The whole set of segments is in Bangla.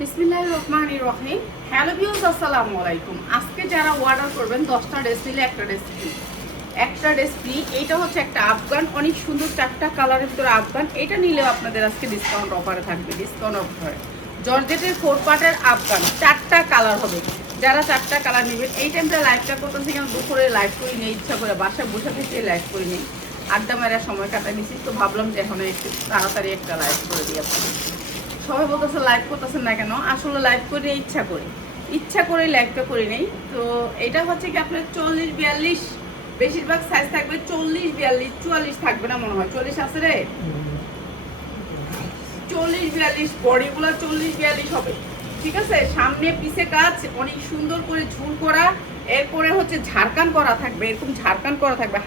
বিসমিল্লাহির রহমানির রহিম। হ্যালো ভিউয়ার্স, আসসালামু আলাইকুম। আজকে যারা অর্ডার করবেন 10টা ড্রেস নিলে একটা ড্রেস ফ্রি, একটা ড্রেস ফ্রি। এইটা হচ্ছে একটা আফগান, অনেক সুন্দর 4টা কালারের ভিতরে আফগান। এটা নিলেও আপনাদের আজকে ডিসকাউন্ট অফারে থাকবে, ডিসকাউন্ট অফারে। জর্জেটের 4 পার্টের আফগান, 4টা কালার হবে। যারা 4টা কালার নেবেন, এই টাইমটা লাইভটা করতেছি কেন, দুপুরে লাইভ করি নেই, ইচ্ছা করে বাসায় বসে থেকে লাইভ করি নেই, আড্ডা মারা সময় কাটা নিচ্ছি। তো ভাবলাম যে এখন একটু তাড়াতাড়ি একটা লাইভ করে দিই আপনাদের। সবাই বলতেছে লাইভ করতেছেন না কেন, আসলে লাইভ করে ইচ্ছা করে লাইভটা করে নেই। তো এটা হচ্ছে কি আপনার 40-42, বেশিরভাগ সাইজ থাকবে 40-42, 44 থাকবে না মনে হয়। 40 আছে রে, 40-42 বডিগুলো 40-42 হবে, ঠিক আছে। সামনে পিছে কাজ অনেক সুন্দর করে ঝুল করা, এরপরে হচ্ছে ঝাড়কান করা থাকবে, এরকম ঝাড়কান করা থাকবে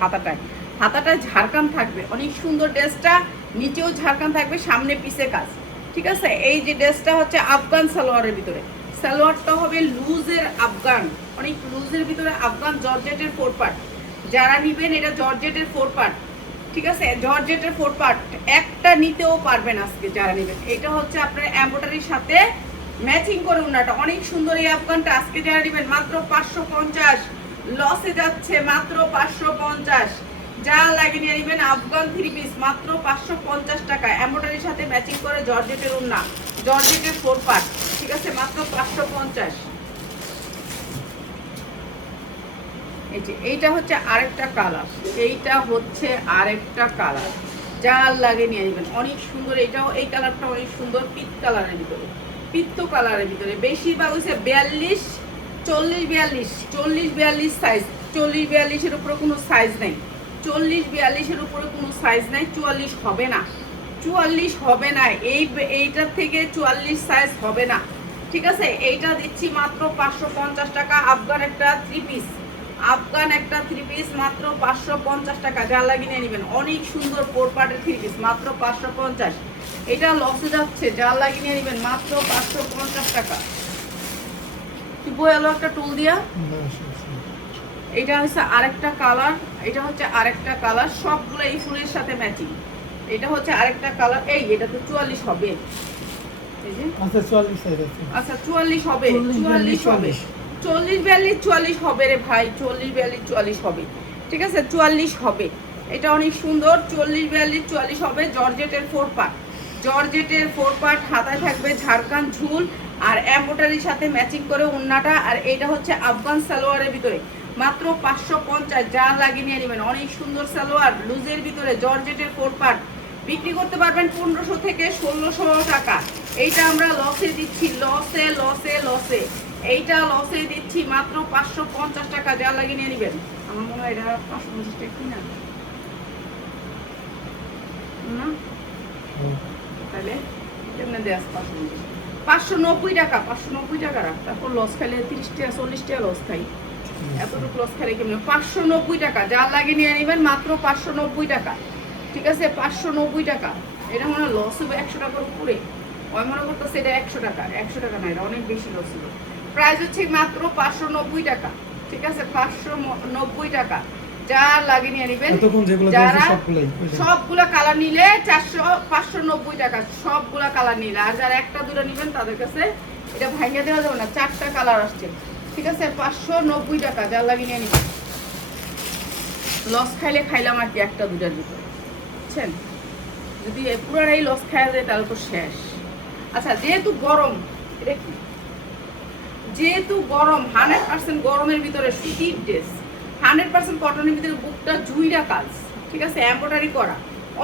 হাতাটায় ঝাড়কান থাকবে, অনেক সুন্দর ড্রেসটা। নিচেও ঝাড়কান থাকবে, সামনে পিছে কাজ, ঠিক আছে। এই যে ড্রেসটা হচ্ছে আফগান সালোয়ারের ভিতরে, সালোয়ারটা হবে লুজের আফগান, অনেক লুজের ভিতরে আফগান, জর্জেটের 4 পার্ট। যারা নিবেন এটা জর্জেটের 4 পার্ট, ঠিক আছে। জর্জেটের 4 পার্ট একটা নিতেও পারবেন আজকে যারা নেবেন। এটা হচ্ছে আপনার এমব্রয়ডারির সাথে ম্যাচিং করে ওনাটা, অনেক সুন্দর এই আফগানটা। আজকে যারা নেবেন মাত্র 550, লসে যাচ্ছে মাত্র 550। যা লাগে নিয়ে নেবেন আফগান 3 পিস মাত্র 550 টাকা, এমব্রয়ডারির সাথে ম্যাচিং করে, জর্জেটের ওড়না, জর্জেটের 4 পার্ট, ঠিক আছে, মাত্র 550। এই যে এইটা হচ্ছে আরেকটা কালার, এইটা হচ্ছে আরেকটা কালার, যা লাগে নিয়ে নেবেন, অনেক সুন্দর। এটাও, এই কালারটা অনেক সুন্দর, পিত কালারের ভিতরে, পিত্ত কালারের ভিতরে। বেশিরভাগ হচ্ছে 42, 40-42, 40-42 সাইজ, 40-42-এর উপরে কোনো সাইজ নেই, 40-42-এর উপরে কোনো সাইজ নাই। 44 হবে না, 44 হবে না, এইটার থেকে 44 সাইজ হবে না, ঠিক আছে। এইটা দিচ্ছি মাত্র 550 টাকা। আফগান একটা 3 পিস, আফগান একটা 3 পিস মাত্র 550 টাকা, যা লাগিয়ে নেবেন। অনেক সুন্দর 4 পার্টের 3 পিস মাত্র 550। এটা লসে যাচ্ছে, যা লাগিয়ে নেবেন মাত্র 550 টাকা। কি বলো একটা টুল দিয়া। এটা হচ্ছে আরেকটা কালার, এটা হচ্ছে আরেকটা কালার, সবগুলো এই ফুলের সাথে ম্যাচিং। এটা হচ্ছে আরেকটা কালার। এই এটা তো 44 হবে, এই যে আচ্ছা 44 হবে, 44 হবে, 40-42 44 হবে রে ভাই, 40-42 44 হবে, ঠিক আছে, 44 হবে। এটা অনেক সুন্দর, 40-42 44 হবে। জর্জেটের 4 পার্ট, জর্জেটের 4 পার্ট, হাতায় থাকবে ঝাড়খান ঝুল আর এমব্রয়ডারির সাথে ম্যাচিং করে ওড়নাটা। আর এটা হচ্ছে আফগান সালোয়ারের ভিতরে মাত্র 550, যা লাগিয়ে নিয়ে নেবেন। অনেক সুন্দর সালোয়ার, লুজের ভিতরে, জর্জেটের 4 পার্ট, বিক্রি করতে পারবেন 1500 থেকে 1600 টাকা। এইটা আমরা লসে দিচ্ছি, লসে লসে লসে, এইটা লসে দিচ্ছি মাত্র 550 টাকা, যা লাগিয়ে নিয়ে নেবেন। আমার মনে হয় এটা 550 টাকা কিনা না, তাহলে কেমনে দেওয়া 590 টাকা, 590 টাকা রাখ। তারপর লস খাইলে 30 টাকা 40 টাকা লস খাই, এতটুকু লস খাইলে কেমনে। 590 টাকা, যা লাগিয়ে নিয়ে নেবেন মাত্র 590 টাকা, ঠিক আছে, 590 টাকা। এটা মনে হয় লস হবে 100 টাকার উপরে, ওই মনে করতেছে এটা 100 টাকা, 100 টাকা না, এটা অনেক বেশি লস হলো। প্রাইস হচ্ছে মাত্র 590 টাকা, ঠিক আছে, 590 টাকা, যা লাগিয়ে নিয়ে নেবেন। যারা সবগুলা কালার নিলে 590 টাকা, সবগুলা কালার নিলে। আর যারা একটা দুটো নেবেন তাদের কাছে এটা ভাঙিয়ে দেওয়া যাবে না, 4টা কালার আসছে, ঠিক আছে, 590 টাকা, যা লাগিয়ে নিয়ে নেবেন। লস খাইলে খাইলাম আর কি, একটা দুটার ভিতরে, বুঝছেন। যদি পুরাটাই লস খাওয়া যায় তাহলে তো শেষ। আচ্ছা, যেহেতু গরম, এটা কি, যেহেতু গরম, 100% গরমের ভিতরে সুতির ড্রেস, 100% কটনের ভিতরে, বুকটা জুইরা কাজ, ঠিক আছে, এমব্রয়ডারি করা,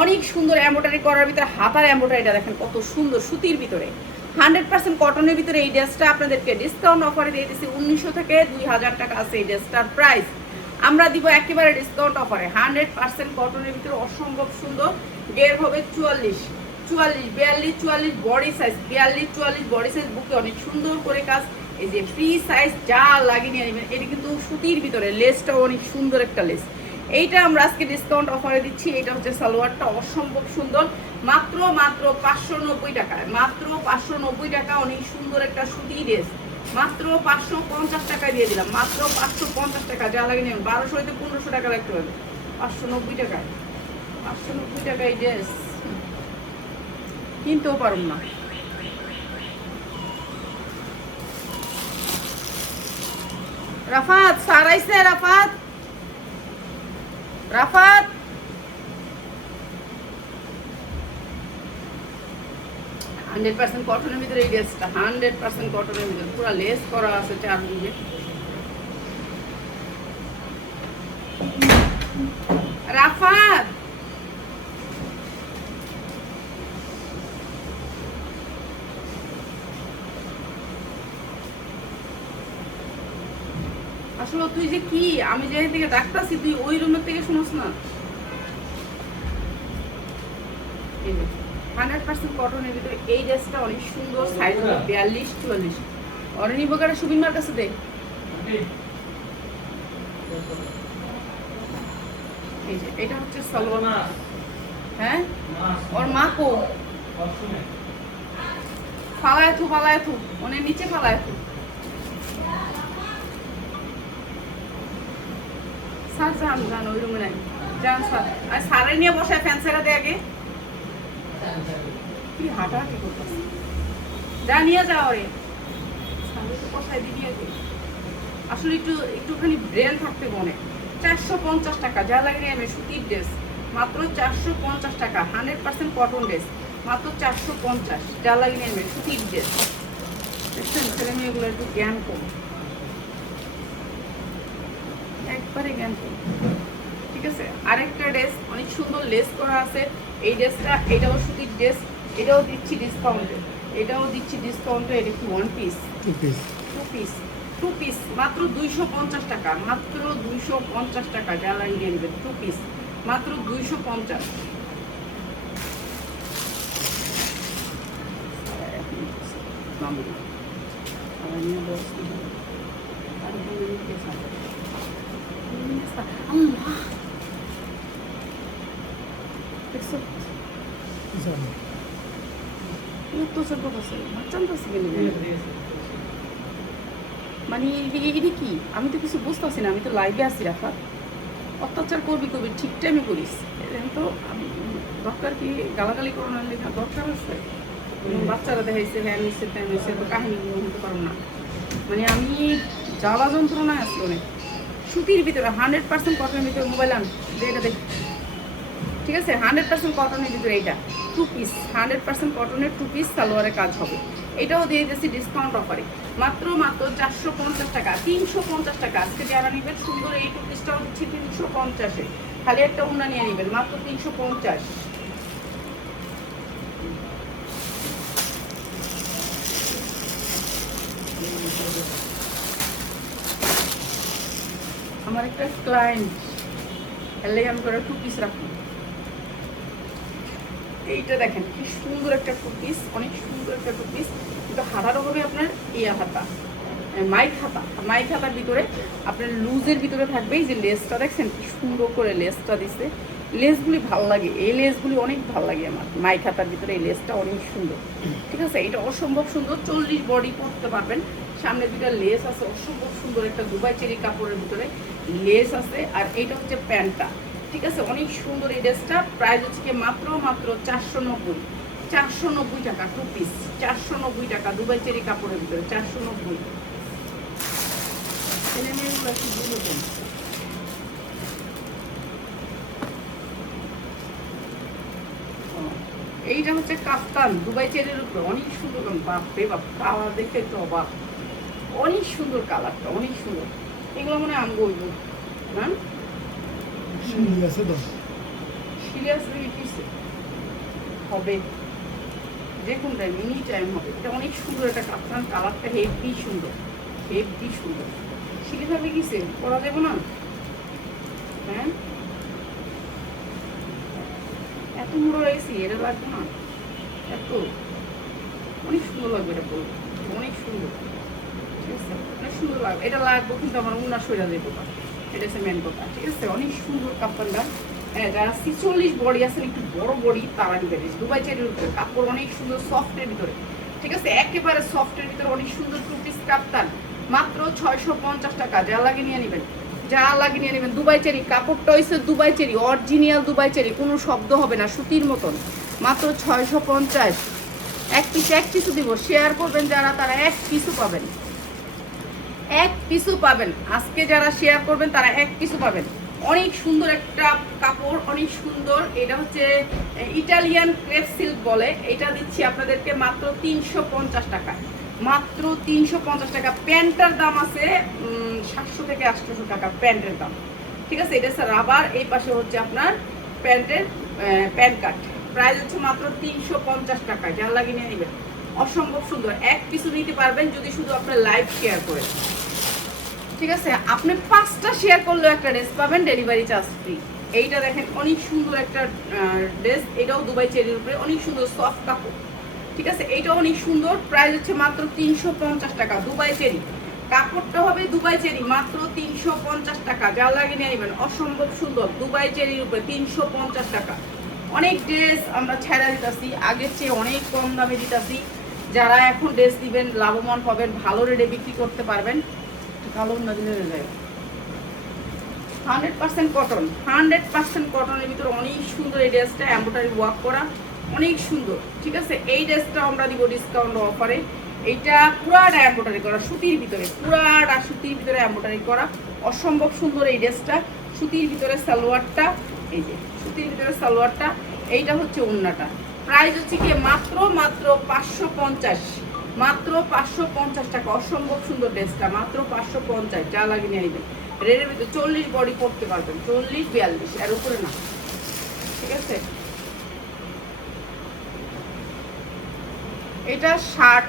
অনেক সুন্দর এমব্রয়ডারি করার ভিতরে, হাতার এমব্রয়ডারিটা দেখেন কত সুন্দর, সুতির ভিতরে, 100% কটনের ভিতরে। এই ড্রেসটা আপনাদেরকে ডিসকাউন্ট অফারে দিয়ে দিচ্ছি 1900 থেকে 2000 টাকা আছে এই ড্রেসটার প্রাইস। আমরা দিব একেবারে ডিসকাউন্ট অফারে, 100% কটনের ভিতরে, অসম্ভব সুন্দর। গের হবে 44, 42, 44 বডি সাইজ, 42, 44 বডি সাইজ, বুকে অনেক সুন্দর করে কাজ। এই যে ফ্রি সাইজ, যা লাগিয়ে নিয়ে নেবেন। এটা কিন্তু সুতির ভিতরে, লেসটাও অনেক সুন্দর একটা লেস। এইটা আমরা আজকে ডিসকাউন্ট অফারে দিচ্ছি। এটা হচ্ছে সালোয়ারটা, অসম্ভব সুন্দর, মাত্র 590 টাকায়, মাত্র 590 টাকা, অনেক সুন্দর একটা সুতি ড্রেস, মাত্র 550 টাকা দিয়ে দিলাম, মাত্র 550 টাকা, যা লাগে নেবেন। 1200 হইতে 1500 টাকা রাখতে হবে, 590 টাকায়, 590 টাকায় ড্রেস কিনতেও পারুন না। রাফাত স্যার আইছে, রাফাত রাফাত 100% কটনের ভিতরে এই ড্রেসটা 100% কটনের ভিতরে পুরো লেস করা আছে চারদিকে। রাফাত আসলে তুই যে কি, আমি যে থেকে ডাকতাছি তুই ওই রুমের থেকে শুনোস না। 100% কটনের ভিতরে এই ড্রেসটা অনেক সুন্দর, সাইজ হলো 42-44। অরেনি বগারা সুবিন মার কাছে দে। এই যে এটা হচ্ছে সালোয়ার। হ্যাঁ ওর মা কো ফালায় থু ওনের নিচে ফালায় থু। স্যার যান ওই রুমে নাই, যান স্যার। আর স্যারে নিয়ে বসায় ফ্যান ছেড়ে দে আগে। কি হাঁটাহাঁটি করতেছে, যা নিয়ে যাও রে, স্যারে তো বসায় দিবি আগে। আসলে একটুখানি ব্রেন থাকতে বনে। 450 টাকা যা লাগে আমি সুতির ড্রেস মাত্র 450 টাকা, 100% কটন ড্রেস মাত্র 450, যা লাগে আমি সুতির ড্রেস। দেখছেন ছেলে মেয়েগুলো একটু জ্ঞান কম, একবারে জ্ঞান কম। ঠিক আছে, আরেকটা ড্রেস অনেক সুন্দর লেস করা আছে। এই ড্রেসটা এটাও সুতির ড্রেস, এটাও দিচ্ছি ডিসকাউন্টে, এটা কি ওয়ান পিস টু পিস মাত্র 250 টাকা, মাত্র 250 টাকা, যা লাগিয়ে নেবেন। টু পিস মাত্র 250। মানে এটা কি, আমি তো কিছু বুঝতেছি না। আমি তো লাইভে আছি রাফাত, অত্যাচার করবি ঠিক টাইমে করিস। তো দরকার কি গালাগালি করানোর লেখা দরকার আছে? বাচ্চারা দেখাইছে হ্যাঁ নিচ্ছে তাই নিচ্ছে, তো কাহিনী হতে পারবো না। মানে আমি জ্বালা যন্ত্রণায় আছি অনেক। সুতির ভিতরে 100% কটনের ভিতরে মোবাইল আন এটা দেখ। ঠিক আছে, 100% কটনের ভিতরে এইটা টু পিস, 100% কটনের টু পিস সালোয়ারের কাজ হবে। এটাও দিয়ে দিয়েছি ডিসকাউন্ট অফারে মাত্র 450 টাকা, 350 টাকা। আজকে যারা নেবেন সুন্দর এই টু পিসটাও দিচ্ছি 350-এ। খালি একটা উন্না নিয়ে নেবেন মাত্র 350। আমার একটা ক্লায়েন্ট এলে আমি করে টু পিস রাখি। এইটা দেখেন কি সুন্দর একটা টু পিস, অনেক সুন্দর একটা টু পিস। কিন্তু হাতাটা হবে আপনার হাতা, মাইক হাতার ভিতরে আপনার লুজের ভিতরে থাকবে। এই যে লেসটা দেখছেন কি সুন্দর করে লেসটা দিছে, লেসগুলি ভাল লাগে, এই লেসগুলি অনেক ভাল লাগে আমার। মাইক হাতার ভিতরে এই লেসটা অনেক সুন্দর। ঠিক আছে, এটা অসম্ভব সুন্দর, 40 বডি পরতে পারবেন। সামনে দুটা লেস আছে, অসম্ভব সুন্দর একটা দুবাই চেরি কাপড়ের ভিতরে লেস আছে। আর এইটা হচ্ছে প্যান্টটা। ঠিক আছে, অনেক সুন্দর এই ড্রেসটা। প্রাইস হচ্ছে কি মাত্র 490 টাকা টু পিস, 490 টাকা দুবাই চেরি কাপড়ের ভিতরে 490। ছেলে মেয়েগুলো কি বলবেন? এইটা হচ্ছে কাফতান দুবাই চেরির উপরে, অনেক সুন্দর। বাপরে বাপ, কালার দেখে তো অবাক, অনেক সুন্দর কালারটা, অনেক সুন্দর। এগুলো মনে হয় আমগো হইব না, সিরিয়াসলি কিসে হবে, যে কোন টাইম এনি টাইম হবে। এটা অনেক সুন্দর একটা কাফতান, কালারটা হেভি সুন্দর, হেভি সুন্দর। সিরিয়াস হবে কিসে, পরা যাবো না? হ্যাঁ এত বড় এসি এটা লাগবে না, এত অনেক সুন্দর লাগবে। এটা বলবো অনেক সুন্দর, ঠিক আছে অনেক সুন্দর লাগবে। এটা লাগবে কিন্তু আমার উন্না সইরা দেবো না, এটা হচ্ছে মেন কথা। ঠিক আছে, অনেক সুন্দর কাপড়টা। হ্যাঁ, যারা 46 বডি আছেন একটু বড় বডি তারা নিবে। দুবাই চেরির উপরে কাপড় অনেক সুন্দর, সফটের ভিতরে। ঠিক আছে, একেবারে সফটের ভিতরে অনেক সুন্দর টু পিস কাপ্তান মাত্র 650 টাকা। যা লাগে নিয়ে নেবেন, যা লাগে নিয়ে নেবেন। দুবাই চেরি কাপড়টা হয়েছে Dubai cherry, original Dubai cherry, কোনো শব্দ হবে না, সুতির মতন। মাত্র 650। এক পিসও দিব, শেয়ার করবেন যারা, তারা এক পিসও পাবেন। এক পিসও পাবেন, আজকে যারা শেয়ার করবেন তারা এক পিসও পাবেন। অনেক সুন্দর একটা কাপড়, অনেক সুন্দর। এটা হচ্ছে ইটালিয়ান ক্রেপ সিল্ক বলে। এটা দিচ্ছি আপনাদেরকে মাত্র 350 টাকায়, মাত্র 350 টাকা। প্যান্টটার দাম আছে 700 থেকে 800 টাকা প্যান্টের দাম, ঠিক আছে। এটা স্যার রাবার, এই পাশে হচ্ছে আপনার প্যান্টের প্যান্ট কাট। প্রাইস হচ্ছে মাত্র 350 টাকা, যার লাগে নিয়ে নেবেন। অসম্ভব সুন্দর, এক পিসও নিতে পারবেন যদি শুধু আপনার লাইভ শেয়ার করেন, ঠিক আছে। আপনি 5টা শেয়ার করলেও একটা ড্রেস পাবেন, ডেলিভারি চার্জ ফ্রি। এইটা দেখেন অনেক সুন্দর একটা ড্রেস, এটাও দুবাই চেরির উপরে, অনেক সুন্দর সফট কাপড়, ঠিক আছে। এইটাও অনেক সুন্দর। প্রাইস হচ্ছে মাত্র 350 টাকা, দুবাই চেরি। কাপড়টা হবে দুবাই চেরি, মাত্র 350 টাকা, যা লাগে নিয়ে নেবেন। অসম্ভব সুন্দর দুবাই চেরির উপরে 350 টাকা। অনেক ড্রেস আমরা ছেড়া দিতেছি, আগের চেয়ে অনেক কম দামে দিতেছি। যারা এখন ড্রেস দিবেন লাভবান হবেন, ভালো রেটে বিক্রি করতে পারবেন। কালো না দিলে যায় 100% কটন, 100% কটনের ভিতরে অনেক সুন্দর। এই ড্রেসটা এমব্রয়ডারি ওয়ার্ক করা, অনেক সুন্দর, ঠিক আছে। এই ড্রেসটা আমরা দিব ডিসকাউন্ট অফারে। এইটা পুরাটা এমব্রয়ডারি করা সুতির ভিতরে, পুরাটা সুতির ভিতরে এমব্রয়ডারি করা, অসম্ভব সুন্দর এই ড্রেসটা। সুতির ভিতরে সালোয়ারটা, এই যে সুতির ভিতরে সালোয়ারটা, এইটা হচ্ছে ওড়নাটা। প্রাইস হচ্ছে কি মাত্র 550, মাত্র 550 টাকা। অসম্ভব সুন্দর ড্রেসটা, মাত্র 550, যা লাগে নিয়ে নেবেন। রেডের ভিতরে 40 বডি পড়তে পারবেন, 40-42 এর উপরে না, ঠিক আছে। এটা 60,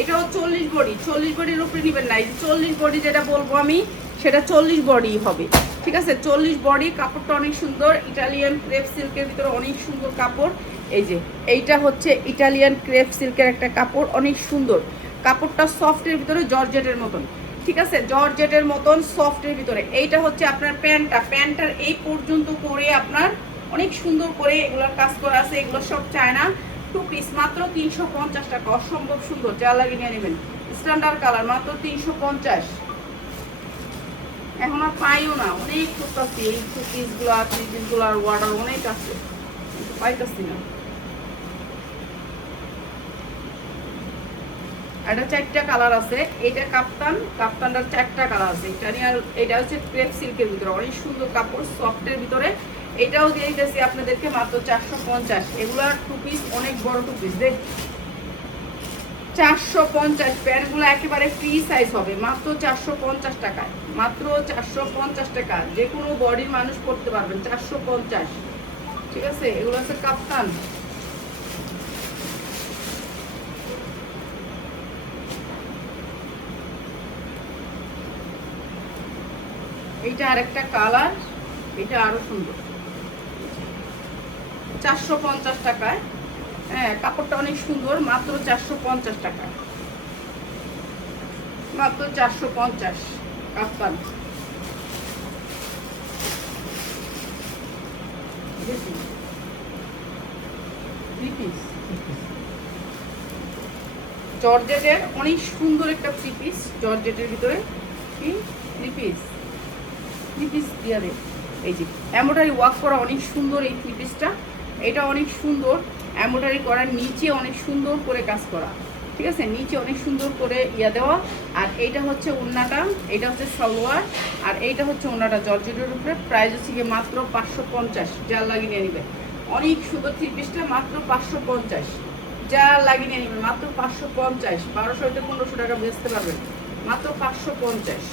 এটাও 40 বডি, 40 বডির উপরে নেবেন না। এই 40 বডি যেটা বলবো আমি, সেটা 40 বডি হবে, ঠিক আছে। 40 বডি। কাপড়টা অনেক সুন্দর, ইটালিয়ান ক্রেপ সিল্কের ভিতরে অনেক সুন্দর কাপড়। এই যে এইটা হচ্ছে ইটালিয়ান ক্রেপ সিল্কের একটা কাপড়, অনেক সুন্দর কাপড়টা, সফটের ভিতরে জর্জেটের মতন, ঠিক আছে। জর্জেটের মতন সফটের ভিতরে। এইটা হচ্ছে আপনার প্যান্টটার এই পর্যন্ত করে আপনার অনেক সুন্দর করে এগুলোর কাজ করা আছে। এগুলো সব চায়না 2 পিস, মাত্র 350 টাকা। অসম্ভব সুন্দর, যা লাগে নিয়ে নেবেন। স্ট্যান্ডার্ড কালার, মাত্র 350। এখন আর পাইও না, অনেক করতেছি এই পিসগুলো আর পিসগুলো আর অর্ডার অনেক আছে, কিন্তু পাইতেছি না। এটা 4টা কালার আছে। এটা কাপ্তানটার 4টা কালার আছে। এটা হচ্ছে ক্রেপ সিল্কের ভিতরে অনেক সুন্দর কাপড়, সফটের ভিতরে। এটাও দিয়ে দিতেছি আপনাদেরকে মাত্র 450। এগুলো 2 পিস, অনেক বড় 2 পিস, দেখ 450। প্যান্টগুলো একেবারে ফ্রি সাইজ হবে, মাত্র 450 টাকায়, মাত্র 450 টাকা। যে কোনো বডির মানুষ পড়তে পারবেন, 450, ঠিক আছে। এগুলো হচ্ছে কাপ্তান। এইটা আরেকটা কালার, এটা আরো সুন্দর, 450 টাকায়। হ্যাঁ, কাপড়টা অনেক সুন্দর, মাত্র 450 টাকা, মাত্র 450 কাপ্তান। জর্জেটের অনেক সুন্দর একটা 3 পিস, জর্জেটের ভিতরে কি 3 পিস দিয়া দে। এই যে এমব্রয়ডারি ওয়ার্ক করা অনেক সুন্দর এই 3 পিসটা। এটা অনেক সুন্দর এমব্রয়ডারি করা, নিচে অনেক সুন্দর করে কাজ করা, ঠিক আছে। নিচে অনেক সুন্দর করে ইয়া দেওয়া। আর এইটা হচ্ছে ওড়নাটা, এটা হচ্ছে সালোয়ার, আর এইটা হচ্ছে ওড়নাটা জর্জেটের উপরে। প্রাইস হচ্ছে গিয়ে মাত্র 550, যা লাগিয়ে নিয়ে নেবেন। অনেক সুন্দর 3 পিসটা, মাত্র 550, যা লাগিয়ে নিয়ে নেবেন। মাত্র 550, 1200 থেকে 1500 টাকা বেচতে পারবেন, মাত্র 550।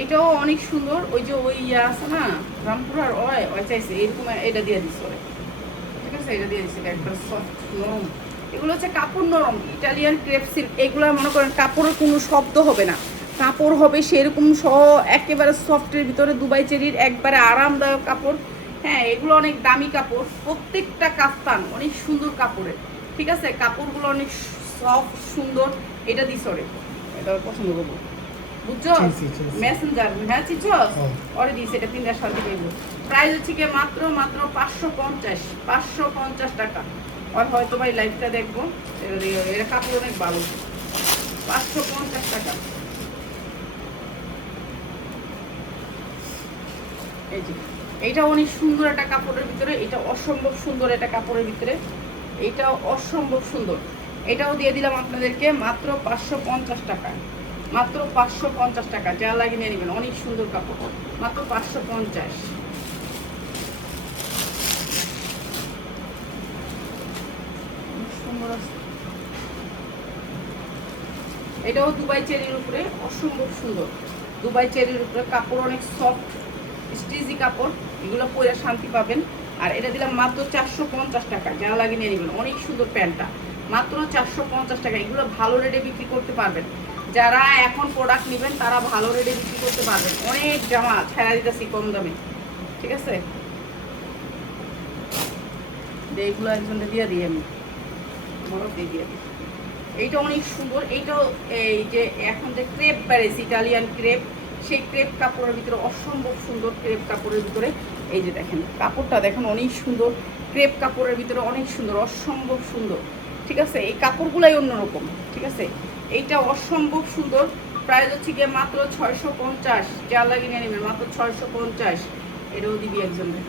এইটাও অনেক সুন্দর। ওই যে ওই ইয়া আছে না রামপুরার, ওই চাইছে এরকম, এটা দিয়ে দিচ্ছে ওরে, ঠিক আছে। এটা দিয়ে দিচ্ছে একবার সফট নরম। এগুলো হচ্ছে কাপড় নরম, ইটালিয়ান ক্রেপ সিল্ক। এগুলো মনে করেন কাপড়ের কোনো শব্দ হবে না, কাপড় হবে সেরকম একেবারে সফটের ভিতরে, দুবাই চেরির একবারে আরামদায়ক কাপড়। হ্যাঁ, এগুলো অনেক দামি কাপড়, প্রত্যেকটা কাফতান অনেক সুন্দর কাপড়ের, ঠিক আছে। কাপড়গুলো অনেক সফট সুন্দর। এটা দিস ওরে, এটা পছন্দ করবো, বুঝছো। মেসেঞ্জার, হ্যাঁ চিছো ওরে দিস। এটা 3টার সাথে দেবো। প্রাইস হচ্ছে কি মাত্র 550 টাকা। আর হয়তো ভাই লাইভটা দেখবো, এটা কাপড় অনেক ভালো, 550 টাকা। এই যে এইটা অনেক সুন্দর একটা কাপড়ের ভিতরে, এটা অসম্ভব সুন্দর একটা কাপড়ের ভিতরে, এইটাও অসম্ভব সুন্দর। এটাও দিয়ে দিলাম আপনাদেরকে মাত্র 550 টাকা, মাত্র 550 টাকা। যা লাগে নিয়ে নেবেন, অনেক সুন্দর কাপড়, মাত্র 550। এটাও দুবাই চেরির উপরে, অসম্ভব সুন্দর দুবাই চেরির উপরে, কাপড় অনেক সফট স্টিজি কাপড়, এগুলো পরে শান্তি পাবেন। আর এটা দিলাম মাত্র 450 টাকা, যা লাগে নিয়ে নেবেন। অনেক সুন্দর প্যান্টটা, মাত্র 450 টাকা। এগুলো ভালো রেটে বিক্রি করতে পারবেন, যারা এখন প্রোডাক্ট নেবেন তারা ভালো রেটে বিক্রি করতে পারবেন। অনেক জামা ছেড়া দিতেছি কম দামে, ঠিক আছে। এইগুলো একজনকে দিয়ে দিই আমি, আমারও দিয়ে দিই। এইটা অনেক সুন্দর। এইটাও এই যে এখন যে ক্রেপ বেড়েছে, ইটালিয়ান ক্রেপ, সেই ক্রেপ কাপড়ের ভিতরে অসম্ভব সুন্দর, ক্রেপ কাপড়ের ভিতরে এই যে দেখেন কাপড়টা দেখেন অনেক সুন্দর, ক্রেপ কাপড়ের ভিতরে অনেক সুন্দর, অসম্ভব সুন্দর, ঠিক আছে। এই কাপড়গুলাই অন্যরকম, ঠিক আছে। এইটা অসম্ভব সুন্দর, প্রাইস হচ্ছে গিয়ে মাত্র 650, যা লাগে নিয়ে নেবেন, মাত্র 650। এটাও দিবি একজনের।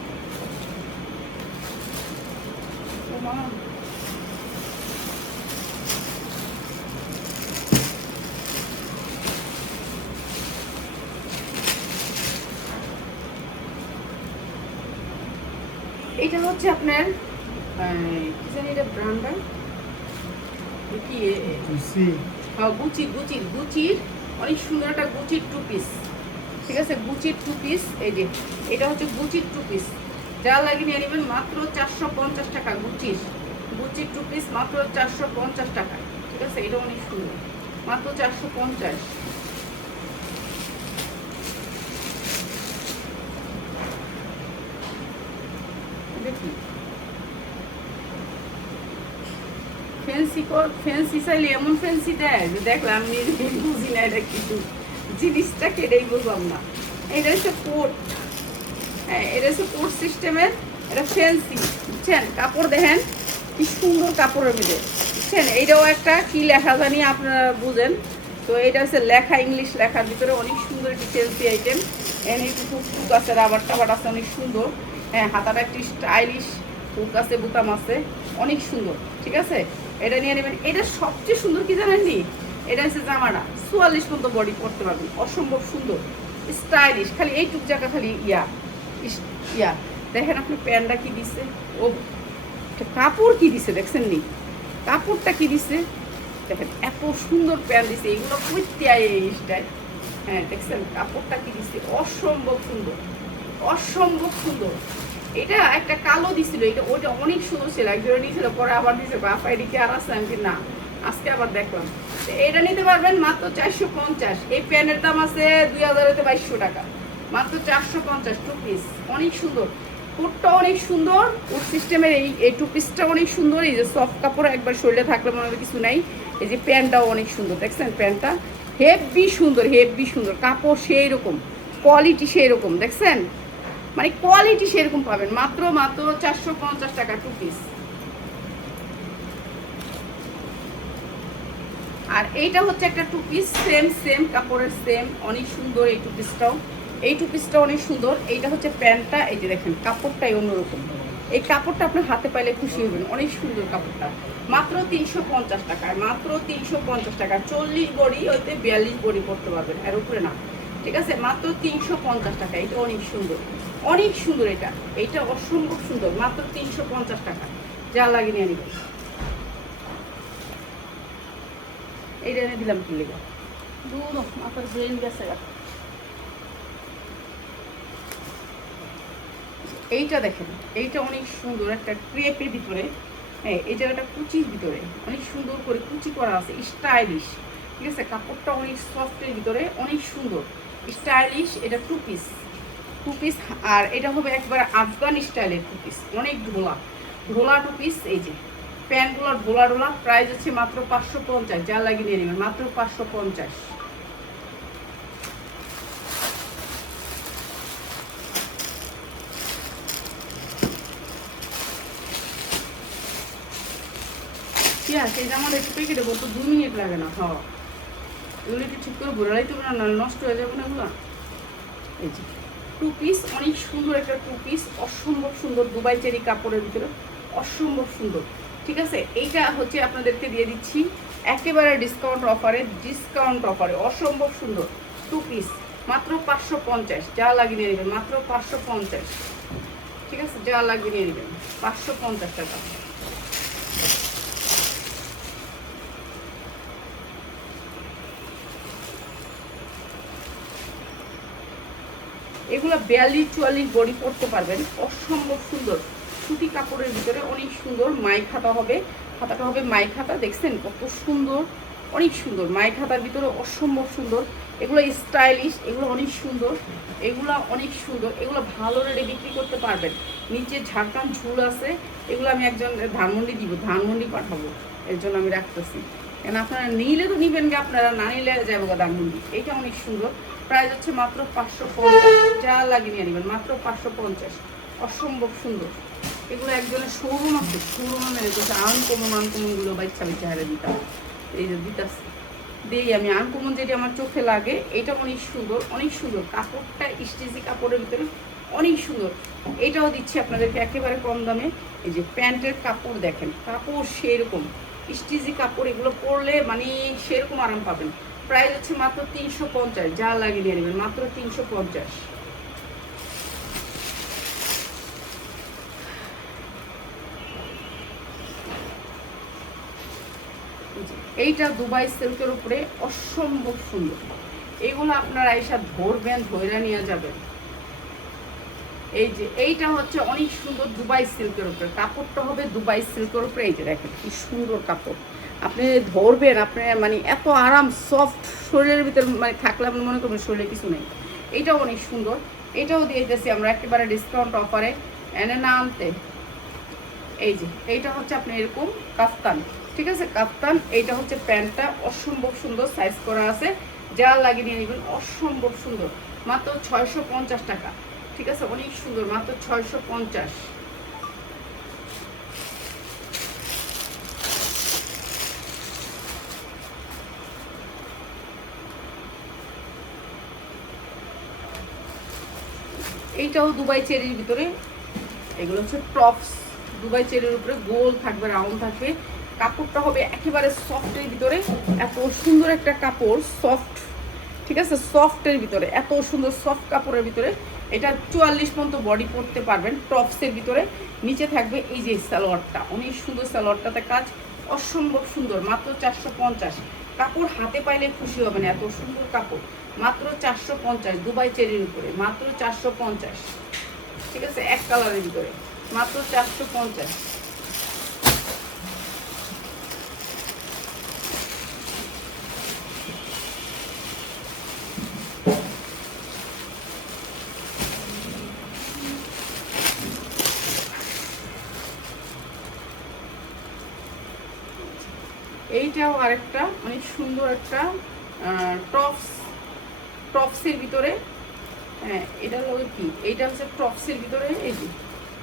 এটা হচ্ছে আপনার কি জানি এটা ব্র্যান্ড কি, গুচির অনেক সুন্দর একটা গুচির টু পিস, ঠিক আছে। গুচির টু পিস, এই যে এটা হচ্ছে গুচির টু পিস, যা লাগে নিয়ে নেবেন মাত্র 450 টাকা। গুচির টু পিস মাত্র 450 টাকা, ঠিক আছে। এটা অনেক সুন্দর, মাত্র 450। দেখি ফ্যান্সি চাইলে এমন ফ্যান্সি দেয় যে দেখলাম বুঝি না এটা কিছু, জিনিসটা কেটেই বুঝলাম না। এটা হচ্ছে কোট, হ্যাঁ এটা হচ্ছে কোট সিস্টেমের, এটা ফ্যান্সি, বুঝছেন। কাপড় দেখেন কি সুন্দর কাপড়ের মধ্যে, বুঝছেন। এইটাও একটা কি লেখা জানি আপনারা বুঝেন, তো এটা হচ্ছে লেখা, ইংলিশ লেখার ভিতরে অনেক সুন্দর একটি ফ্যান্সি আইটেম। এনে একটু টুক আছে, রাবার টাবার আছে, অনেক সুন্দর। হ্যাঁ হাতাটা একটি স্টাইলিশ, হুক আছে, বুতাম আছে, অনেক সুন্দর, ঠিক আছে। এটা নিয়ে নেবেন। এটা সবচেয়ে সুন্দর কি জানেননি, এটা হচ্ছে জামাটা 44 পর্যন্ত বডি পরতে পারবেন, অসম্ভব সুন্দর স্টাইলিশ। খালি এইটুক জায়গা খালি ইয়া দেখেন আপনি প্যান্টটা কি দিছে, ও কাপড় কি দিছে দেখছেন নি, কাপড়টা কি দিছে দেখেন, এত সুন্দর প্যান্ট দিছে। এগুলো করতে আয় এই স্টাইল, হ্যাঁ দেখছেন কাপড়টা কি দিছে, অসম্ভব সুন্দর, অসম্ভব সুন্দর। এটা একটা কালো দিছিল, এটা ওইটা অনেক সুন্দর ছিল, একজন নিয়েছিল, পরে আবার দিয়েছে বাপা এদিকে আর আছে, আমি না আজকে আবার দেখলাম। এটা নিতে পারবেন মাত্র 450। এই প্যান্টের দাম আছে 2022 টাকা, মাত্র 450 টু পিস, অনেক সুন্দর। কোটটা অনেক সুন্দর, কোট সিস্টেমের এই টু পিসটা অনেক সুন্দর। এই যে সফট কাপড়, একবার শরীরে থাকলে মনে হয় কিছু নাই। এই যে প্যান্টটাও অনেক সুন্দর, দেখছেন প্যান্টটা হেভি সুন্দর, হেভি সুন্দর কাপড়, সেই রকম কোয়ালিটি, সেই রকম দেখছেন, মানে কোয়ালিটি সেরকম পাবেন। মাত্র 450 টাকা টু পিস। আর এইটা হচ্ছে একটা টু পিস, সেম কাপড়ের, সেম অনেক সুন্দর এই টু পিসটাও, এই টু পিসটা অনেক সুন্দর। এইটা হচ্ছে প্যান্টটা, এই যে দেখেন কাপড়টাই অন্যরকম। এই কাপড়টা আপনার হাতে পাইলে খুশি হবেন, অনেক সুন্দর কাপড়টা। মাত্র 350 টাকায়, মাত্র 350 টাকা। 40 বডি হইতে 42 বডি করতে পারবেন, এর উপরে না, ঠিক আছে। মাত্র 350 টাকা। এটা অনেক সুন্দর, অনেক সুন্দর। এইটা অসম্ভব সুন্দর, মাত্র 350 টাকা, যা লাগে নিয়ে নিবেন। এইটা এনে দিলাম কি লেগে দূর মাথার ব্রেন গেছে। এইটা দেখেন, এইটা অনেক সুন্দর একটা ক্রেপের ভিতরে, হ্যাঁ এই জায়গাটা কুচির ভিতরে অনেক সুন্দর করে কুচি করা আছে, স্টাইলিশ, ঠিক আছে। কাপড়টা অনেক সফটের ভিতরে, অনেক সুন্দর স্টাইলিশ। এটা টু পিস, টু পিস। আর এটা হবে একবারে আফগান স্টাইলের টু পিস, অনেক ঢোলা ঢোলা টু পিস। এই যে প্যান্টগুলোর ঢোলা ঢোলা, প্রাইস হচ্ছে মাত্র 550, যা লাগিয়ে নিয়ে নেবেন, মাত্র 550। ঠিক আছে, এই জামাটা একটু পেকে দেবো, তো 2 মিনিট লাগে না। হ্যাঁ এগুলো একটু ঠিক করে ভরে রাখতে পারে না, নষ্ট হয়ে যাবে না এগুলো। এই যে টু পিস, অনেক সুন্দর একটা টু পিস, অসম্ভব সুন্দর দুবাই চেরি কাপড়ের ভিতরে, অসম্ভব সুন্দর। ঠিক আছে, এইটা হচ্ছে আপনাদেরকে দিয়ে দিচ্ছি একেবারে ডিসকাউন্ট অফারে অসম্ভব সুন্দর টু পিস, মাত্র 550, যা লাগিয়ে নিয়ে নেবেন মাত্র 550। ঠিক আছে, যা লাগিয়ে নিয়ে নেবেন 550 টাকা। এগুলো 42-44 বডি পরতে পারবেন, অসম্ভব সুন্দর সুতি কাপড়ের ভিতরে, অনেক সুন্দর। মাই খাতা হবে, খাতাটা হবে মাই খাতা, দেখছেন কত সুন্দর, অনেক সুন্দর মাই খাতার ভিতরে, অসম্ভব সুন্দর। এগুলো স্টাইলিশ, এগুলো অনেক সুন্দর, এগুলো অনেক সুন্দর, এগুলো ভালো রেটে বিক্রি করতে পারবেন। নিচে ঝাড়খান ঝুল আছে, এগুলো আমি একজন ধানমন্ডি দিব, ধানমন্ডি পাঠাবো, এর জন্য আমি রাখতেছি। কেন আপনারা নিলে তো নিবেন গে, আপনারা না নিলে যাবো গা ধানমন্ডি। এইটা অনেক সুন্দর, প্রাইস হচ্ছে মাত্র 550, যা লাগিয়ে নিয়ে নেবেন মাত্র 550, অসম্ভব সুন্দর। এগুলো একজনের শোরুম আছে, শোরুমে মেরে করছে আনকমনগুলো বাচ্চা বাচ্চা হারে দিতাম, এই যে দিতাম দিই আমি আনকমন, যেটি আমার চোখে লাগে। এটা অনেক সুন্দর, অনেক সুন্দর কাপড়টা, স্টিচি কাপড়ের ভিতরে অনেক সুন্দর। এটাও দিচ্ছি আপনাদেরকে একেবারে কম দামে। এই যে প্যান্টের কাপড় দেখেন, কাপড় সেরকম স্টিচি কাপড়, এগুলো পরলে মানে সেরকম আরাম পাবেন। প্রাইস হচ্ছে মাত্র 350, যা লাগিয়ে নিয়ে নেবেন মাত্র 350। এইটা দুবাই সিল্কের উপরে অসম্ভব সুন্দর, এইগুলো আপনারা এসব ধরবেন, ধরে নিয়ে যাবেন। এই যে এইটা হচ্ছে অনেক সুন্দর দুবাই সিল্কের উপরে, কাপড়টা হবে দুবাই সিল্কের উপরে। এই যে দেখেন কি সুন্দর কাপড়, আপনি ধরবেন, আপনার মানে এত আরাম, সফট, শরীরের ভিতরে মানে থাকলে আপনি মনে করবেন শরীরে কিছু নেই। এইটাও অনেক সুন্দর, এটাও দিয়ে দিতেছি আমরা একেবারে ডিসকাউন্ট অফারে, এনে না আনতে। এই যে এইটা হচ্ছে আপনি এরকম কাফতান, ঠিক আছে কাফতান। এইটা হচ্ছে প্যান্টটা, অসম্ভব সুন্দর, সাইজ করা আছে, যা লাগিয়ে নিয়ে নেবেন, অসম্ভব সুন্দর, মাত্র 650 টাকা। ঠিক আছে, অনেক সুন্দর, মাত্র 650। এইটাও দুবাই চেরির ভিতরে, এগুলো হচ্ছে টপস, দুবাই চেরির উপরে গোল থাকবে, রাউন্ড থাকবে, কাপড়টা হবে একেবারে সফটের ভিতরে, এত সুন্দর একটা কাপড়, সফট, ঠিক আছে সফটের ভিতরে, এত সুন্দর সফট কাপড়ের ভিতরে। এটা 44 পর্যন্ত বডি পরতে পারবেন, টপসের ভিতরে। নিচে থাকবে এই যে সালোয়ারটা, অনেক সুন্দর, সালোয়ারটাতে কাজ অসম্ভব সুন্দর, মাত্র 450। কাপড় হাতে পাইলে খুশি হবেন, এত সুন্দর কাপড়, মাত্র 450, দুবাই চেরির উপরে মাত্র 450। ঠিক আছে, এক কালারের ভিতরে মাত্র 450। এইটাও আরেকটা অনেক সুন্দর একটা টপসের ভিতরে। হ্যাঁ, এটা হলো কি, এইটা হচ্ছে টপসের ভিতরে, এই যে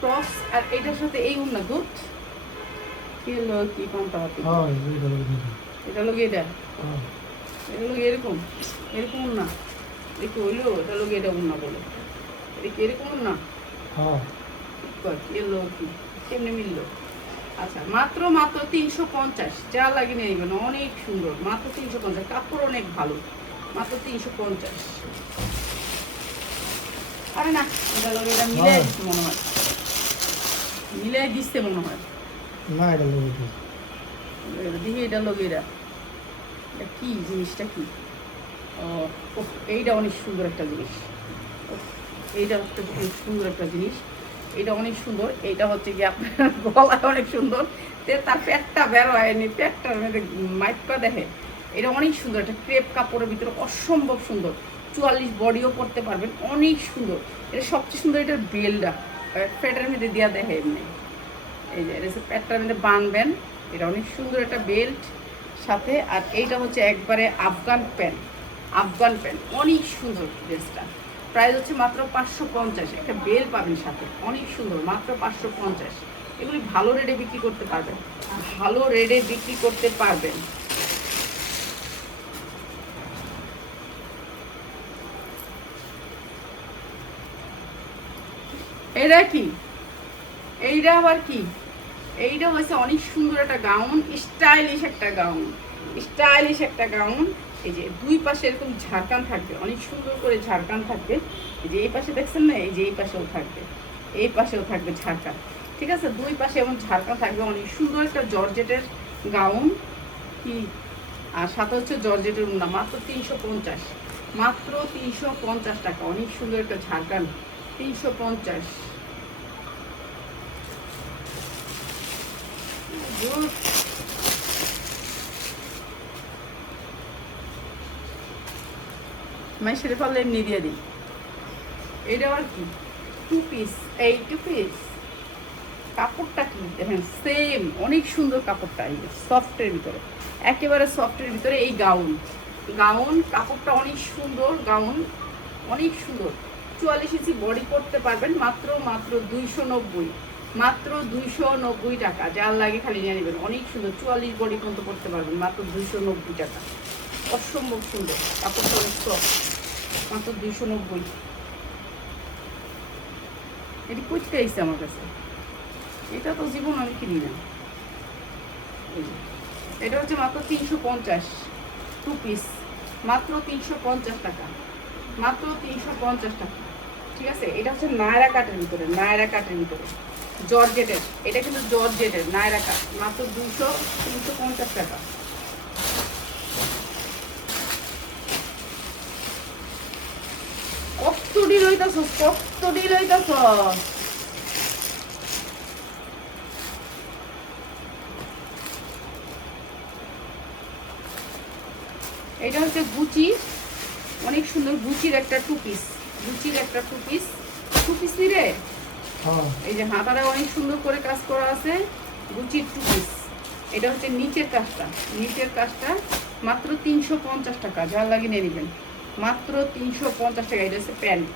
টপস, আর এটার সাথে এই উন্না দুধ কি হলো, কি কোনটা হাতে, এটা হলো এটা, এটা হলো এরকম, এরকম না দেখো হইলো, এটা হলো এটা উন্না বলে, এটা কি এরকম উন্না, এলো কি কেমনে মিললো। আচ্ছা, মাত্র 350, যা লাগে নিয়ে নেবেন, অনেক সুন্দর, মাত্র 350, কাপড় অনেক ভালো, মাত্র 350। আরে না, এটা লোক এটা মিলাই দিচ্ছে মনে হয়, মিলাই দিচ্ছে মনে হয় না, এটা লোক দেখি, এটা লোক এটা কি জিনিসটা কি, ও এইটা অনেক সুন্দর একটা জিনিস, এইটা হচ্ছে খুব সুন্দর একটা জিনিস, এটা অনেক সুন্দর। এইটা হচ্ছে কি আপনার গলায় অনেক সুন্দর, তার পেটটা বের হয়নি, পেটটার মধ্যে মাইপটা দেখে, এটা অনেক সুন্দর, একটা ক্রেপ কাপড়ের ভিতরে অসম্ভব সুন্দর, 44 বডিও পরতে পারবেন, অনেক সুন্দর। এটা সবচেয়ে সুন্দর, এটার বেলটা পেটের মধ্যে দেওয়া দেখে এমনি, এই যে এটা হচ্ছে পেটটার মধ্যে বাঁধবেন, এটা অনেক সুন্দর একটা বেল্ট সাথে। আর এইটা হচ্ছে একবারে আফগান প্যান্ট, আফগান প্যান্ট অনেক সুন্দর ড্রেসটা, প্রাইস হচ্ছে মাত্র 550, একটা বেল পাবেন সাথে, অনেক সুন্দর, মাত্র 550। এগুলি ভালো রেটে বিক্রি করতে পারবেন, ভালো রেটে বিক্রি করতে পারবেন। এটা কি, এইটা আবার কি, এইটা হয়েছে অনেক সুন্দর একটা গাউন, স্টাইলিশ একটা গাউন, স্টাইলিশ একটা গাউন। এই যে দুই পাশে এরকম ঝাড়খান থাকবে, অনেক সুন্দর করে ঝাড়খান থাকবে। এই যে এই পাশে দেখছেন না, এই যে এই পাশেও থাকবে, এই পাশেও থাকবে ঝাড়খান। ঠিক আছে, দুই পাশে এমন ঝাড়খান থাকবে, অনেক সুন্দর একটা জর্জেটের গাউন কি। আর সাথে হচ্ছে জর্জেটের উন্না, মাত্র 350, মাত্র 350 টাকা। অনেক সুন্দর একটা ঝাড়খান, 350। মাইসের পারলে এমনি দিয়ে দিই। এটা আবার কি, 2 পিস, এই 2 পিস। কাপড়টা কি দেখেন, সেম, অনেক সুন্দর কাপড়টা, এই সফটের ভিতরে, একেবারে সফটের ভিতরে এই গাউন। গাউন কাপড়টা অনেক সুন্দর, গাউন অনেক সুন্দর। 44 ইঞ্চি বডি করতে পারবেন, মাত্র মাত্র 290, মাত্র 290 টাকা। যার লাগে খালি নিয়ে নেবেন, অনেক সুন্দর। 44 বডি পর্যন্ত করতে পারবেন, মাত্র 290 টাকা। অসম্ভব সুন্দর কাপড়টা, অনেক সফট, মাত্র 290। এটি করতে আইসে আমার কাছে, এটা তো জীবন আমি কিনি না। এটা হচ্ছে মাত্র 350, 2 পিস, মাত্র 350 টাকা, মাত্র 350 টাকা। ঠিক আছে, এটা হচ্ছে নায়রা কাটের ভিতরে, নায়রা কাটের ভিতরে জর্জেটের, এটা কিন্তু জর্জেটের নায়রা কাট, মাত্র 350 টাকা। কত ডিল হইতাছ, কত ডিল হইতাছ। এটা হচ্ছে গুচি, অনেক সুন্দর গুচির একটা 2 পিস, গুচির একটা 2 পিস, 2 পিস রে। এই যে হাতাটা অনেক সুন্দর করে কাজ করা আছে, গুচির 2 পিস। এটা হচ্ছে নিচের কাজটা, নিচের কাজটা মাত্র 350 টাকা। যার লাগে নিয়ে নেবেন, মাত্র 350 টাকা। এটা হচ্ছে প্যান্ট,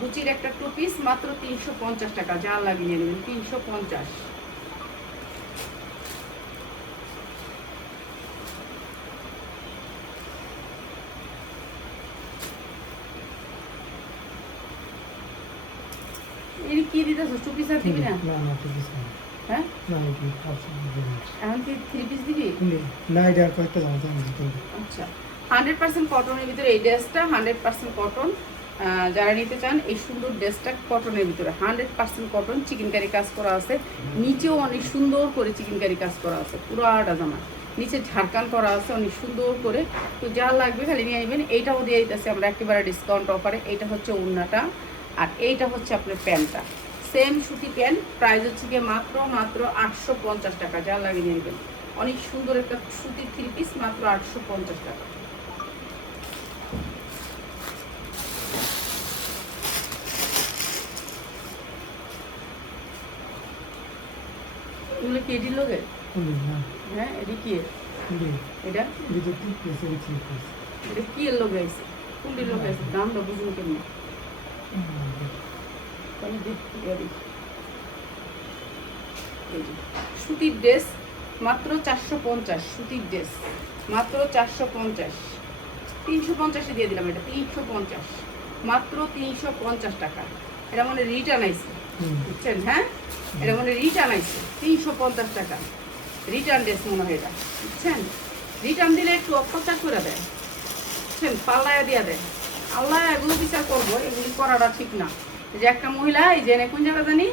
গুচির একটা 2 পিস, মাত্র 350 টাকা। যার লাগে নিয়ে নেবেন, 350। এর কি দিতেছ, 2 পিস আর দিবি না? না 2 পিস না। হ্যাঁ, না এটা অপশন দিবি না। এখন কি 3 পিস দিবি? না এটা আর কয়েকটা জামা তো দিতে হবে। আচ্ছা, 100% কটনের ভিতরে এই ড্রেসটা, 100% কটন। যারা নিতে চান এই সুন্দর ড্রেসটা কটনের ভিতরে, 100% কটন, চিকেন কারি কাজ করা আছে, নিচেও অনেক সুন্দর করে চিকেন কারি কাজ করা আছে, পুরাটা জামা নিচে ঝাড়কান করা আছে অনেক সুন্দর করে। তো যা লাগবে খালি নিয়ে নেবেন। এইটাও দিয়ে দিতেছি আমরা একেবারে ডিসকাউন্ট অফারে। এইটা হচ্ছে ওড়নাটা, আর এইটা হচ্ছে আপনার প্যান্টটা, সেম সুতি প্যান্ট। প্রাইস হচ্ছে গিয়ে মাত্র মাত্র 850 টাকা। যা লাগে নিয়ে নেবেন, অনেক সুন্দর একটা সুতির 3 পিস, মাত্র 850 টাকা। এগুলো কি এটির লোকের? হ্যাঁ, এটি কি? এটা এটা কি এর লোক আছে? কোনটির লোক আছে? দামটা বুঝুন কেমন। সুতির ড্রেস মাত্র 450, সুতির ড্রেস মাত্র 450, 350 দিয়ে দিলাম। এটা 350, মাত্র 350 টাকা। এটা মানে রিটার্ন আইছে, বুঝছেন? হ্যাঁ, এটা মানে রিটার্ন আইছে, 350 টাকা রিটার্ন ড্রেস মনে হয় এটা, বুঝছেন? রিটার্ন দিলে একটু অত্যাচার করে দেয়, বুঝছেন? পাল্লায় দিয়ে দেয়। আল্লাহ এগুলো বিচার করবো, এগুলি করাটা ঠিক না। যে একটা মহিলা, এই যে কোন জায়গা জানি,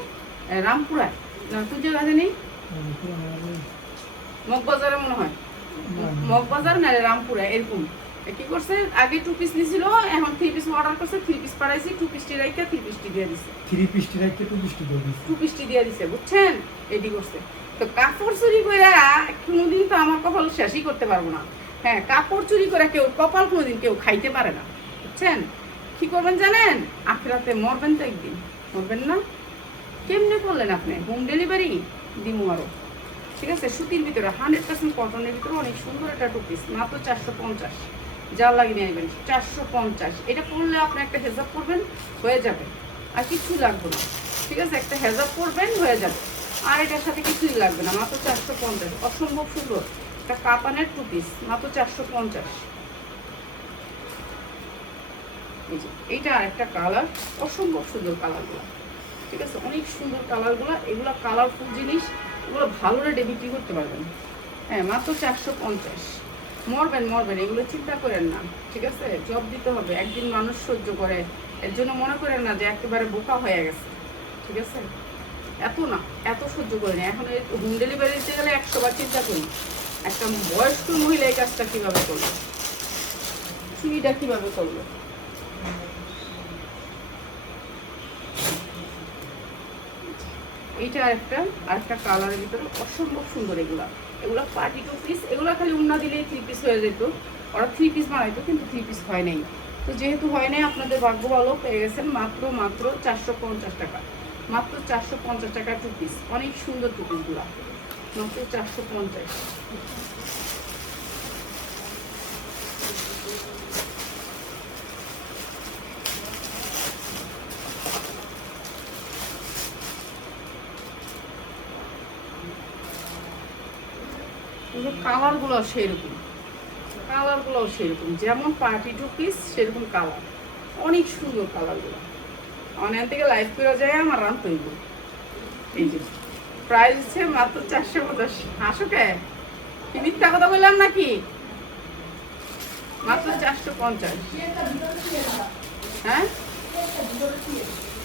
রামপুরায় না কোন জায়গা জানি, মগবাজারে মনে হয়, মগবাজার না রামপুরা, এরকম কি করছে, আগে 2 পিস নিছিল, এখন 3 পিস অর্ডার করছে, 3 পিস পাঠাইছি, 2 পিসটি রাইখা 3 পিসটি দিয়ে দিছে, 3 পিসটি রাইখা 2 পিসটি দিয়ে দিছে, 2 পিসটি দিয়ে দিছে, বুঝছেন? এটি করছে। তো কাপড় চুরি করে কোনোদিন তো আমার কপাল শেষই করতে পারবো না। হ্যাঁ, কাপড় চুরি করে কেউ কপাল কোনোদিন কেউ খাইতে পারে না, বুঝছেন? কি করবেন জানেন? আখেরাতে মরবেন তো একদিন, মরবেন না? কেমনে করলেন আপনি? হোম ডেলিভারি দিমু আরো। ঠিক আছে, সুতির ভিতরে 100% কটনের ভিতরে অনেক সুন্দর একটা 2 পিস, মাত্র 450। যা লাগিয়ে নিয়ে নেবেন, 450। এটা পরলে আপনি একটা হেজাব পরবেন, হয়ে যাবে, আর কিছু লাগবে না। ঠিক আছে, একটা হেজাব পরবেন, হয়ে যাবে, আর এটার সাথে কিছুই লাগবে না। মাত্র 450, অসম্ভব সুন্দর একটা কাতানের 2 পিস, মাত্র 450। এই যে এইটা আরেকটা কালার, অসম্ভব সুন্দর কালারগুলো। ঠিক আছে, অনেক সুন্দর কালারগুলো, এগুলো কালারফুল জিনিস, এগুলো ভালো রেটে বিক্রি করতে পারবেন। হ্যাঁ, মাত্র 450। মরবেন, এগুলো চিন্তা করেন না, ঠিক আছে। জব দিতে হবে, একদিন মানুষ সহ্য করে, এর জন্য মনে করেন না যে একেবারে বোকা হয়ে গেছে, ঠিক আছে। এত না, এত সহ্য করে না। এখন হোম ডেলিভারি দিতে গেলে 100 বার চিন্তা করি, একটা বয়স্ক মহিলা এই কাজটা কীভাবে করলো, চুরিটা কীভাবে করলো। এইটা আরেকটা কালারের ভিতরে অসম্ভব সুন্দর। এগুলা পার্টি টু পিস, এগুলা খালি উন্না দিলেই 3 পিস হয়ে যেত, ওরা 3 পিস বানাইতো, কিন্তু 3 পিস হয় নাই। তো যেহেতু হয় নাই, আপনাদের ভাগ্য ভালো, পেয়ে গেছেন মাত্র 450 টাকা। মাত্র 450 টাকা 2 পিস, অনেক সুন্দর 2 পিসগুলা, মাত্র 450। কালারগুলোও সেরকম, যেমন পার্টি টু পিস সেরকম কালার, অনেক সুন্দর কালারগুলো। অনলাইন থেকে লাইভ করা যায়, আমার রান তৈরি। এই যে প্রাইস হচ্ছে মাত্র 450। হাসো কে, কি মিথ্যা কথা বললাম নাকি? মাত্র 450। হ্যাঁ,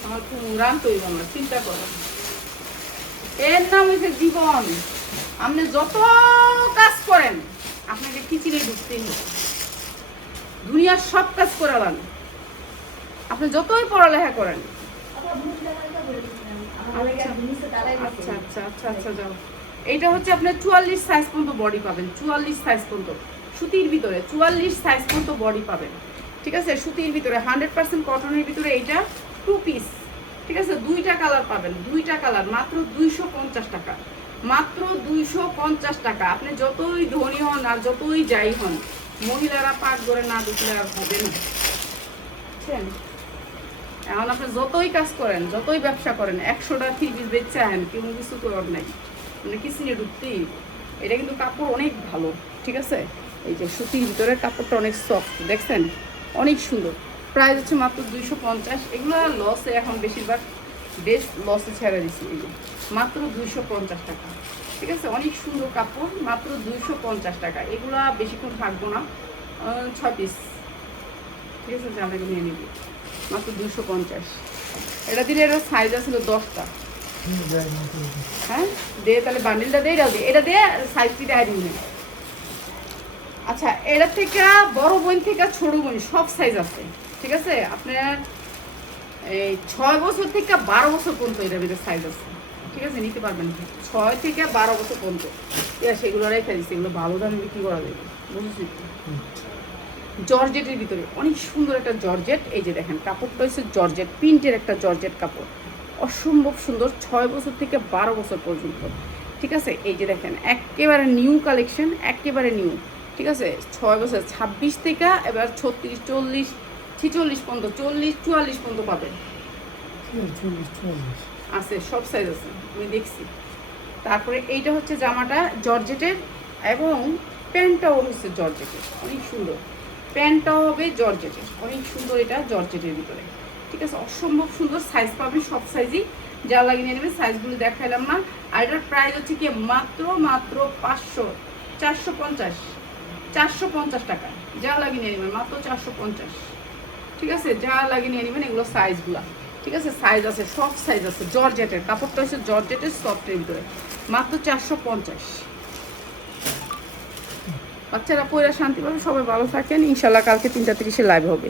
আমার রান তৈরি, আমরা চিন্তা করো। এর নাম হচ্ছে জীবন। আপনি যত কাজ করেন, আপনাকে কিচেনে ঢুকতেই হবে। দুনিয়ার সব কাজ করালাম, আপনি যতই পড়ালেখা করেন। আচ্ছা যাও। এইটা হচ্ছে আপনার 44 সাইজ পর্যন্ত বডি পাবেন, 44 সাইজ পর্যন্ত সুতির ভিতরে, 44 সাইজ পর্যন্ত বডি পাবেন, ঠিক আছে। সুতির ভিতরে 100% কটনের ভিতরে এইটা 2 পিস, ঠিক আছে। 2টা কালার পাবেন, 2টা কালার, মাত্র 250 টাকা, মাত্র 250 টাকা। আপনি যতই ধনী হন আর যতই যাই হন, মহিলারা পাট করে না ঢুকলে আর হবে না, বুঝছেন। এখন আপনি যতই কাজ করেন, যতই ব্যবসা করেন, 100টা 3 পিস বেচে আহেন, কেউ কিছু করার নাই, মানে কিচেনে ঢুকতেই। এটা কিন্তু কাপড় অনেক ভালো, ঠিক আছে। এই যে সুতির ভিতরে কাপড়টা অনেক সফট, দেখছেন, অনেক সুন্দর। প্রাইস হচ্ছে মাত্র 250। এগুলো লসে, এখন বেশিরভাগ বেশ লসে ছেড়ে দিচ্ছি। এই যে মাত্র 250 টাকা, ঠিক আছে। অনেক সুন্দর কাপড়, মাত্র 250 টাকা। এগুলা বেশিক্ষণ থাকবো না, 6 পিস, ঠিক আছে। জামাকে নিয়ে নিবি, মাত্র 250। এটা দিলে, এটা সাইজ আছিল 10টা। হ্যাঁ, দে তাহলে বান্ডিলটা দিয়ে দাও, এটা দিয়ে সাইজ দিয়ে দিবি। আচ্ছা, এটা থেকে বড় বোন থেকে ছোট বোন সব সাইজ আছে, ঠিক আছে। আপনার এই 6 বছর থেকে 12 বছর পর্যন্ত এটার ভিতরে সাইজ আছে, ঠিক আছে, নিতে পারবেন। 6 থেকে 12 বছর পর্যন্ত সেগুলো রেখে দিচ্ছে, এগুলো ভালো দামে বিক্রি করা যাবে, বুঝেছি। জর্জেটের ভিতরে অনেক সুন্দর একটা জর্জেট। এই যে দেখেন, কাপড়টা হচ্ছে জর্জেট প্রিন্টের একটা জর্জেট কাপড়, অসম্ভব সুন্দর, 6 বছর থেকে 12 বছর পর্যন্ত, ঠিক আছে। এই যে দেখেন, একেবারে নিউ কালেকশন, একেবারে নিউ, ঠিক আছে। 6 বছর, 26 থেকে এবার 36, 40, 46 পর্যন্ত, 40, 44 পর্যন্ত পাবেন, আছে, সব সাইজ আছে, আমি দেখছি। তারপরে এইটা হচ্ছে জামাটা জর্জেটের, এবং প্যান্টটাও হচ্ছে জর্জেটের, অনেক সুন্দর। প্যান্টটাও হবে জর্জেটের, অনেক সুন্দর, এটা জর্জেটের ভিতরে, ঠিক আছে। অসম্ভব সুন্দর, সাইজ পাবেন সব সাইজই, যা লাগিয়ে নেবে। সাইজগুলো দেখাইলাম না। আর এটার প্রাইস হচ্ছে কি মাত্র 450 টাকা, যা লাগিয়ে নিয়ে নেবেন, মাত্র 450, ঠিক আছে। যা লাগিয়ে নিয়ে নেবেন, এগুলো সাইজগুলো, ঠিক আছে। সাইজ আছে, সব সাইজ আছে। জর্জেটের কাপড়টা হচ্ছে জর্জেটের সফটের ভিতরে, মাত্র 450। বাচ্চারা পয়রা শান্তি পাবে। সবাই ভালো থাকেন, ইনশাল্লাহ কালকে 3:30 লাইভ হবে।